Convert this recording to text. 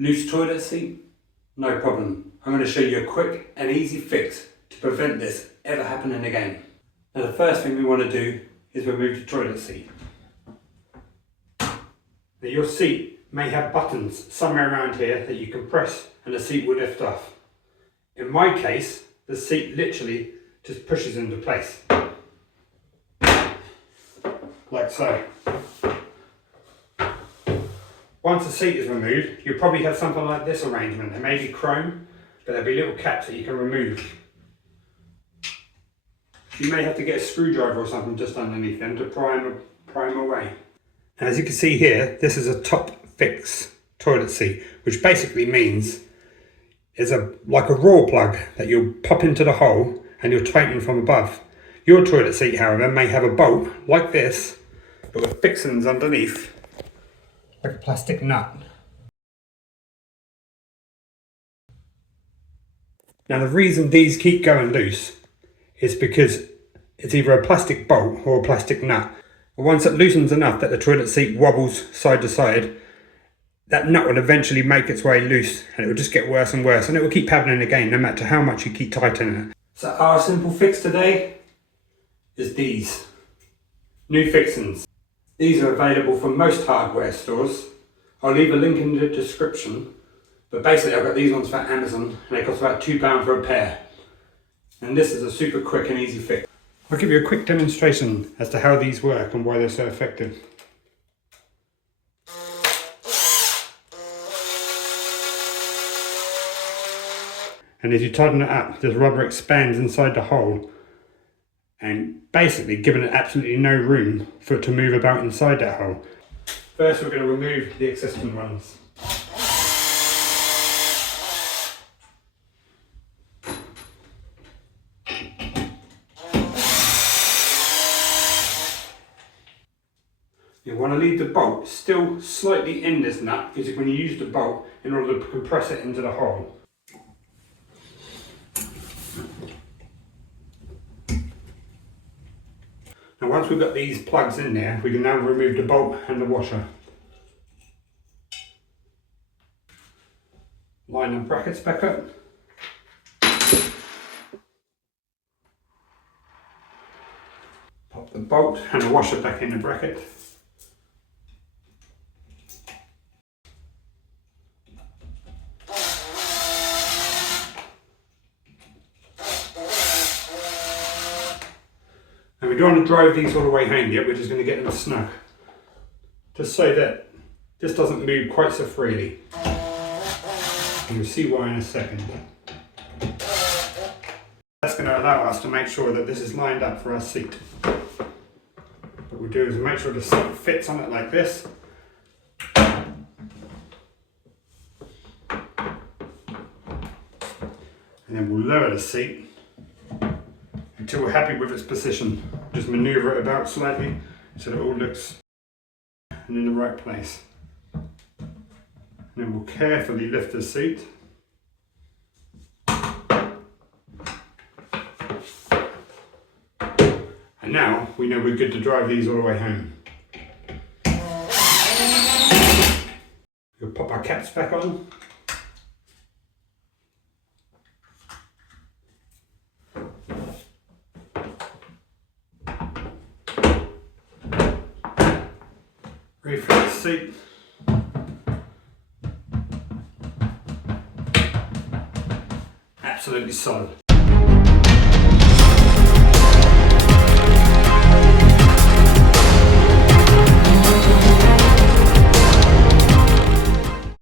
Loose toilet seat? No problem. I'm going to show you a quick and easy fix to prevent this ever happening again. Now the first thing we want to do is remove the toilet seat. Now your seat may have buttons somewhere around here that you can press and the seat will lift off. In my case, the seat literally just pushes into place. Like so. Once the seat is removed, you'll probably have something like this arrangement. It may be chrome, but there'll be little caps that you can remove. You may have to get a screwdriver or something just underneath them to prime away. And as you can see here, this is a top fix toilet seat, which basically means it's like a raw plug that you'll pop into the hole and you'll tighten from above. Your toilet seat, however, may have a bolt like this, but with fixings underneath, like a plastic nut. Now the reason these keep going loose is because it's either a plastic bolt or a plastic nut. And once it loosens enough that the toilet seat wobbles side to side, that nut will eventually make its way loose and it will just get worse and worse, and it will keep happening again no matter how much you keep tightening it. So our simple fix today is these new fixings. These are available from most hardware stores. I'll leave a link in the description, but basically I've got these ones for Amazon and they cost about £2 for a pair. And this is a super quick and easy fix. I'll give you a quick demonstration as to how these work and why they're so effective. And as you tighten it up, this rubber expands inside the hole and basically giving it absolutely no room for it to move about inside that hole. First we're going to remove the existing ones. You want to leave the bolt still slightly in this nut because you're going to use the bolt in order to compress it into the hole. Now once we've got these plugs in there, we can now remove the bolt and the washer. Line the brackets back up. Pop the bolt and the washer back in the bracket. And we don't want to drive these all the way home yet, we're just going to get them snug. Just so that this doesn't move quite so freely. And you'll see why in a second. That's going to allow us to make sure that this is lined up for our seat. What we'll do is make sure the seat fits on it like this. And then we'll lower the seat until we're happy with its position. Just manoeuvre it about slightly so that it all looks in the right place. And then we'll carefully lift the seat. And now we know we're good to drive these all the way home. We'll pop our caps back on. Ready for the seat. Absolutely solid.